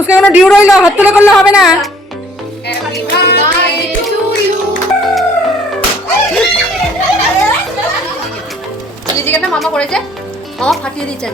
অনুষ্ঠানে কোনো ডিউ রইল হাত তুলে করলে হবে না মামা করেছে মামা ফাটিয়ে দিয়েছে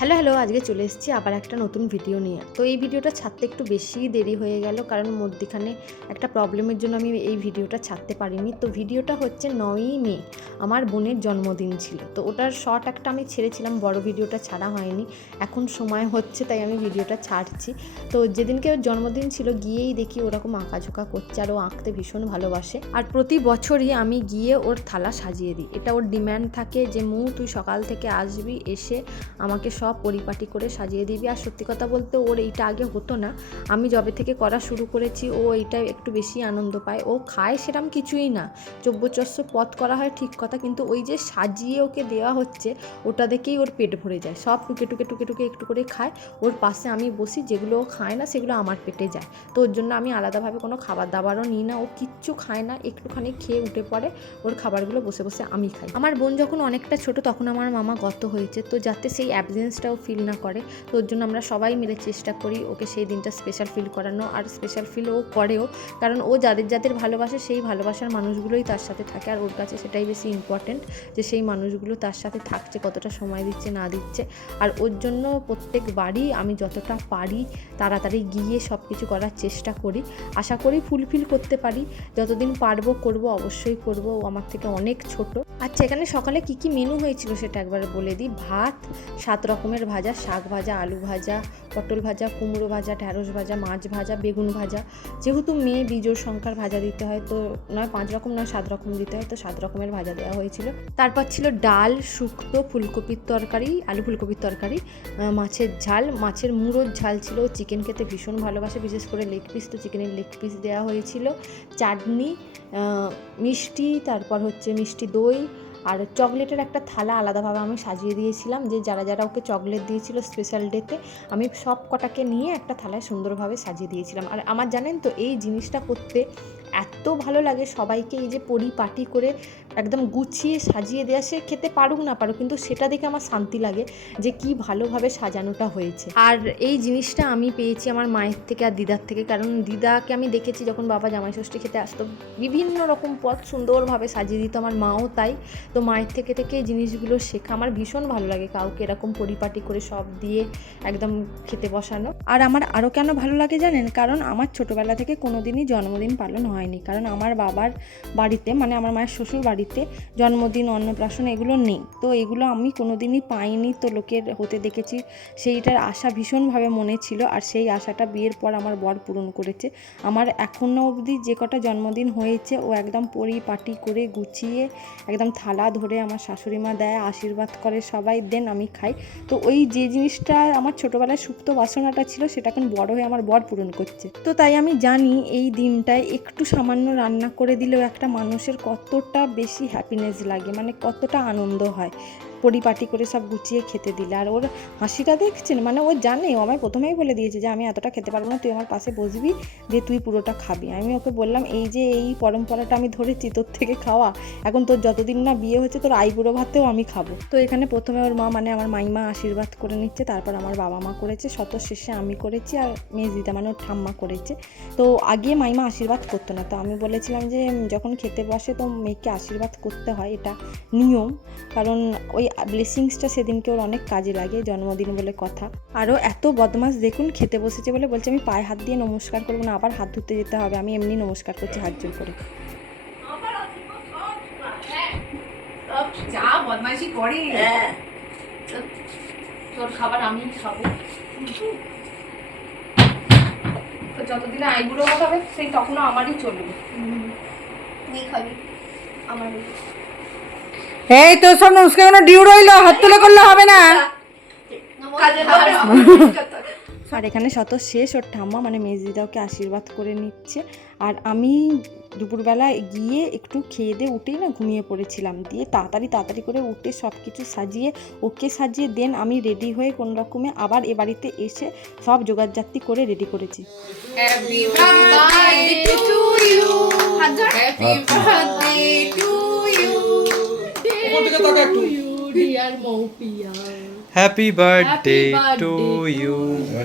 হ্যালো হ্যালো, আজকে চলে এসেছি আবার একটা নতুন ভিডিও নিয়ে। তো এই ভিডিওটা ছাড়তে একটু বেশি দেরি হয়ে গেল, কারণ মধ্যিখানে একটা প্রবলেমের জন্য আমি এই ভিডিওটা ছাড়তে পারিনি। তো ভিডিওটা হচ্ছে নয়ই মে, আমার বোনের জন্মদিন ছিল। তো ওটার শর্ট একটা আমি ছেড়েছিলাম, বড় ভিডিওটা ছাড়া হয়নি। এখন সময় হচ্ছে, তাই আমি ভিডিওটা ছাড়ছি। তো যেদিনকে ওর জন্মদিন ছিল, গিয়েই দেখি ওরকম আঁকাঝোঁকা করছে, আর ও আঁকতে ভীষণ ভালোবাসে। আর প্রতি বছরই আমি গিয়ে ওর থালা সাজিয়ে দিই। এটা ওর ডিম্যান্ড থাকে যে, মু, তুই সকাল থেকে আসবি, এসে আমাকে সব পরিপাটি করে সাজিয়ে দিবি। আর সত্যি কথা বলতে ওর এইটা আগে হতো না। আমি যবে থেকে করা শুরু করেছি, ও এইটা একটু বেশি আনন্দ পায়। ও খায় সেরম কিছুই না। চব্যচস্য পথ করা হয় ঠিক কথা, কিন্তু ওই যে সাজিয়ে ওকে দেওয়া হচ্ছে, ওটা দেখেই ওর পেট ভরে যায়। সব টুকে টুকে টুকে টুকে একটু করে খায়। ওর পাশে আমি বসি, যেগুলো ও খায় না, সেগুলো আমার পেটে যায়। তো ওর জন্য আমি আলাদাভাবে কোনো খাবার দাবারও নিই না। ও কিচ্ছু খায় না, একটুখানি খেয়ে উঠে পড়ে, ওর খাবারগুলো বসে বসে আমি খাই। আমার বোন যখন অনেকটা ছোট, তখন আমার মামা গত হয়েছে, তো যাতে সেই অ্যাবসেন্সটাও ফিল না করে, তো ওর জন্য আমরা সবাই মিলে চেষ্টা করি ওকে সেই দিনটা স্পেশাল ফিল করানো, আর স্পেশাল ফিল ও করেও, কারণ ও যাদের যাদের ভালোবাসে, সেই ভালোবাসার মানুষগুলোই তার সাথে থাকে, আর ওর কাছে সেটাই বেশি ইম্পর্ট্যান্ট যে সেই মানুষগুলো তার সাথে থাকছে, কতটা সময় দিচ্ছে, না দিচ্ছে, আর ওর জন্য প্রত্যেকবারই আমি যতটা পারি তাড়াতাড়ি গিয়ে সব কিছু করার চেষ্টা করি। আশা করি ফুলফিল করতে পারি যতদিন পারব করব, অবশ্যই করব। ও আমার থেকে অনেক ছোট। আচ্ছা এখানে সকালে কি কি মেনু হয়েছিল সেটা একবার বলে দিই। ভাত, সাত রকমের ভাজা, শাক ভাজা, আলু ভাজা, পটল ভাজা, কুমড়ো ভাজা, ঢ্যাঁড়স ভাজা, মাছ ভাজা, বেগুন ভাজা। যেহেতু মেয়ে বিজোড় সংখ্যার ভাজা দিতে হয়, তো নয়, পাঁচ রকম নয়, সাত রকম দিতে হয়, তো সাত রকমের ভাজা দেওয়া হয়েছিল। তারপর ছিল ডাল, শুক্তো, ফুলকপির তরকারি, আলু ফুলকপির তরকারি মাছের ঝাল। মাছের মুড়োর ঝাল ছিল। চিকেন খেতে ভীষণ ভালোবাসে। বিশেষ করে লেগ পিস তো চিকেনের লেগ পিস দেওয়া হয়েছিল। চাটনি আহ, মিষ্টি তারপর হচ্ছে মিষ্টি দই আর চকলেটের একটা থালা আলাদাভাবে আমি সাজিয়ে দিয়েছিলাম যে যারা যারা ওকে চকলেট দিয়েছিল স্পেশাল ডেতে আমি সব কটাকে নিয়ে একটা থালায় সুন্দরভাবে সাজিয়ে দিয়েছিলাম। আর আমার জানেন তো এই জিনিসটা করতে এত ভালো লাগে সবাইকে এই যে পরিপাটি করে একদম গুছিয়ে সাজিয়ে দেওয়া সে খেতে পারুক না পারুক, কিন্তু সেটা দেখে আমার শান্তি লাগে যে কি ভালোভাবে সাজানোটা হয়েছে। আর এই জিনিসটা আমি পেয়েছি আমার মায়ের থেকে আর দিদার থেকে, কারণ দিদাকে আমি দেখেছি যখন বাবা জামাই ষষ্ঠী খেতে আসতো, বিভিন্ন রকম পথ সুন্দরভাবে সাজিয়ে দিত, আমার মাও তাই। তো মায়ের থেকে থেকে এই জিনিসগুলো শেখা আমার ভীষণ ভালো লাগে কাউকে এরকম পরিপাটি করে সব দিয়ে একদম খেতে বসানো। আর আমার আরও কেন ভালো লাগে জানেন? কারণ আমার ছোটোবেলা থেকে কোনো দিনই জন্মদিন পালন হয়নি। কারণ আমার বাবার বাড়িতে মানে আমার মায়ের শ্বশুর বাড়িতে জন্মদিন, অন্নপ্রাশন এগুলো নেই। তো এগুলো আমি কোনো দিনই পাইনি। তো লোকের হতে দেখেছি, সেইটার আশা ভীষণভাবে মনে ছিল। আর সেই আশাটা বিয়ের পর আমার বর পূরণ করেছে। আমার এখনও অবধি যে কটা জন্মদিন হয়েছে, ও একদম পরিপাটি করে গুছিয়ে, একদম থালা ধরে আমার শাশুড়ি মা দেয়, আশীর্বাদ করে সবাই, দেন আমি খাই। তো ওই যে জিনিসটা আমার ছোটোবেলায় সুপ্ত বাসনাটা ছিল, সেটা এখন বড় হয়ে আমার বর পূরণ করছে। তো তাই আমি জানি এই দিনটায় একটু সামান্য রান্না করে দিলেও একটা মানুষের কতটা বেশি হ্যাপিনেস লাগে মানে কতটা আনন্দ হয়। পরিপাটি করে সব গুছিয়ে খেতে দিলে। আর ওর হাসিটা দেখছেন? মানে ও জানে, ও আমায় প্রথমেই বলে দিয়েছে যে, আমি এতটা খেতে পারব না, তুই আমার পাশে বসবি দিয়ে তুই পুরোটা খাবি। আমি ওকে বললাম, এই যে, এই পরম্পরাটা আমি ধরেছি তোর থেকে খাওয়া, এখন তোর যতদিন না বিয়ে হচ্ছে তোর আইবুড়ো ভাতেও আমি খাব। তো এখানে প্রথমে ওর মা মানে আমার মাইমা আশীর্বাদ করে নিচ্ছে, তারপর আমার বাবা মা করেছে শত শেষে আমি করেছি আর মেজদিদা মানে ওর ঠাম্মা করেছে। তো আগে মাইমা আশীর্বাদ করতো না, তো আমি বলেছিলাম যে যখন খেতে বসে তো মেয়েকে আশীর্বাদ করতে হয়, এটা নিয়ম। কারণ ওই ব্লেসিংসটা সেদিনকে ওর অনেক কাজে লাগে জন্মদিন বলে কথা। আরও এত বদমাস দেখুন খেতে বসেছে বলে বলছে আমি পায়ে হাত দিয়ে নমস্কার করব না আবার হাত ধুতে যেতে হবে আমি এমনি নমস্কার করছি হাত জোর করে। যা বদমাইশি করে। তোর খাবার আমি খাব। তো যতদিন আইবুড়ো হবে সেই তখনও আমারই চলবে। তুই খাবি। আমার এই তো সব অনুষ্ঠানে কোনো ডিউ রইল? হাত তুলে করলে হবে না? আর এখানে শত শেষ ওর ঠাম্মা মানে মেজদিদা ওকে আশীর্বাদ করে নিচ্ছে। আর আমি দুপুরবেলা গিয়ে একটু খেয়ে দিয়ে উঠেই না ঘুমিয়ে পড়েছিলাম। দিয়ে তাড়াতাড়ি তাড়াতাড়ি করে উঠে সব কিছু সাজিয়ে ওকে সাজিয়ে দেন। আমি রেডি হয়ে কোন রকমে আবার এ বাড়িতে এসে সব জোগাড়জাতি করে রেডি করেছি। Happy birthday to you happy birthday to you ওপর দিকে তাকা একটু dear Moupiya happy birthday to you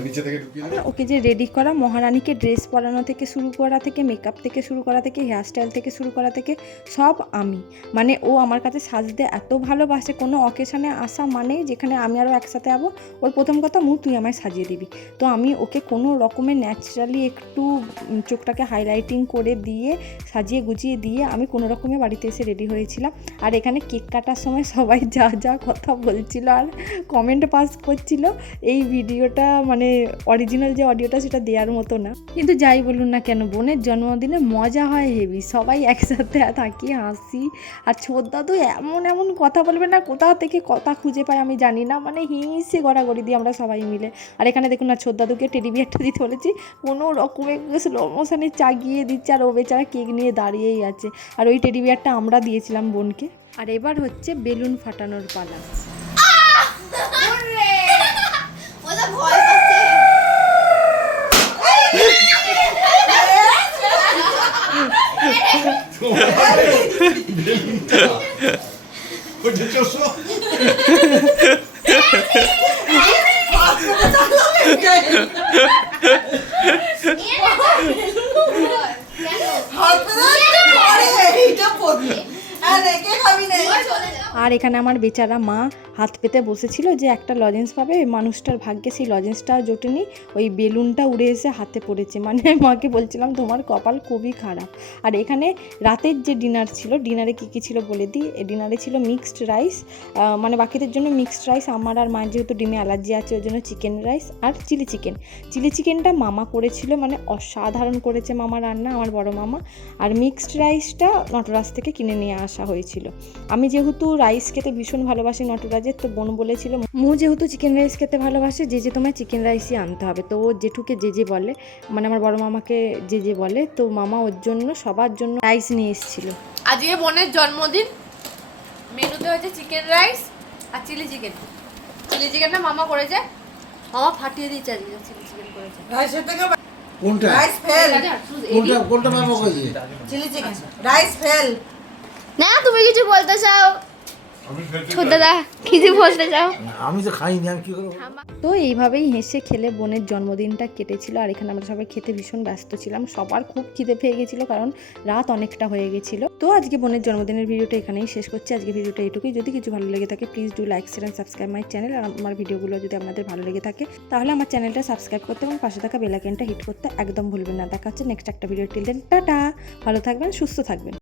নিচে থেকে ঢুকিয়ে দেবে। ওকে যে রেডি করা মহারানীকে ড্রেস পরানো থেকে শুরু করা থেকে মেকআপ থেকে শুরু করা থেকে হেয়ারস্টাইল থেকে শুরু করা থেকে সব আমি। মানে ও আমার কাছে সাজতে এত ভালোবাসে কোনো অকেশনে আসা মানে যেখানে আমি আরও একসাথে যাব ওর প্রথম কথা মুখ তুই আমায় সাজিয়ে দিবি। তো আমি ওকে কোনো রকমের ন্যাচারালি একটু চোখটাকে হাইলাইটিং করে দিয়ে সাজিয়ে গুজিয়ে দিয়ে আমি কোনো রকমে বাড়িতে এসে রেডি হয়েছিলাম। আর এখানে কেক কাটার সময় সবাই যা যা কথা বলছিল আর কমেন্ট পাস করছিল। এই ভিডিওটা মানে অরিজিনাল যে অডিওটা সেটা দেওয়ার মতো না। কিন্তু যাই বলুন না কেন, বোনের জন্মদিনে মজা হয় হেভি সবাই একসাথে থাকি, হাসি আর ছোদ্দা তো এমন এমন কথা বলবে না কোথা থেকে কথা খুঁজে পায় আমি জানি না। মানে হিংসে গড়াগড়ি দিই আমরা সবাই মিলে। আর এখানে দেখুন না ছোদ্দাদুকে টেডি বিয়ারটা দিতে বলেছি। কোনো রকমের স্লো মোশনে চাগিয়ে দিচ্ছে আর ও বেচারা কেক নিয়ে দাঁড়িয়েই আছে। আর ওই টেডি বিয়ারটা আমরা দিয়েছিলাম বোনকে। আর এবার হচ্ছে বেলুন ফাটানোর পালা। আর এখানে আমার বেচারা মা হাত পেতে বসেছিল যে একটা লজেন্স পাবে। মানুষটার ভাগ্যে সেই লজেন্সটা জোটেনি। ওই বেলুনটা উড়ে এসে হাতে পড়েছে। মানে মাকে বলছিলাম, তোমার কপাল খুবই খারাপ। আর এখানে রাতের যে ডিনার ছিল ডিনারে কী কী ছিল বলে দিই? ডিনারে ছিল মিক্সড রাইস মানে বাকিদের জন্য মিক্সড রাইস আমার আর মায়ের যেহেতু ডিমে অ্যালার্জি আছে, ওই জন্য চিকেন রাইস আর চিলি চিকেন চিলি চিকেনটা মামা করেছিল মানে অসাধারণ করেছে মামা রান্না, আমার বড় মামা। আর মিক্সড রাইসটা নটরাজ থেকে কিনে নিয়ে আসা হয়েছিল। আমি যেহেতু রাইস খেতে ভীষণ ভালোবাসি নটরাজের তো বোন বলেছিল মু যেহেতু চিকেন রাইস খেতে ভালোবাসে যে যে তোমায় চিকেন রাইসই আনতে হবে। তো ও জেঠুকে যে যে বলে মানে আমার বড় মামাকে যে যে বলে তো মামা ওর জন্য সবার জন্য রাইস নিয়ে এসেছিল। আজকে বোনের জন্মদিন। মেনুতে হচ্ছে চিকেন রাইস আর চিলি চিকেন চিলি চিকেনটা মামা করেছে। মামা ফাটিয়ে দিয়েছে আজকে চিলি চিকেন করেছে। রাইসের থেকে কোনটা? রাইস ফেল। কোনটা কোনটা মামা কইছে চিলি চিকেন রাইস ফেল। না তুমি কিছু বলতে চাও? ছোটদা কিছু বলতে চাও? আমি তো খাইনি আমি কি করব? তো এইভাবেই হেসে খেলে বোনের জন্মদিনটা কেটেছিল আর এখানে আমরা সবাই খেতে ভীষণ ব্যস্ত ছিলাম। সবার খুব খিদে পেয়ে গেছিল কারণ রাত অনেকটা হয়ে গেছিল। তো আজকে বোনের জন্মদিনের ভিডিওটা এখানেই শেষ করছি। আজকে ভিডিওটা এইটুকুই। যদি কিছু ভালো লেগে থাকে please do like share and subscribe my channel আর আমার ভিডিওগুলো যদি আপনাদের ভালো লেগে থাকে তাহলে আমার চ্যানেলটা সাবস্ক্রাইব করতে এবং পাশে থাকা বেলাইকেনটা হিট করতে একদম ভুলবেন না। দেখা হচ্ছে নেক্সট একটা ভিডিও টিল দেন টাটা। ভালো থাকবেন সুস্থ থাকবেন।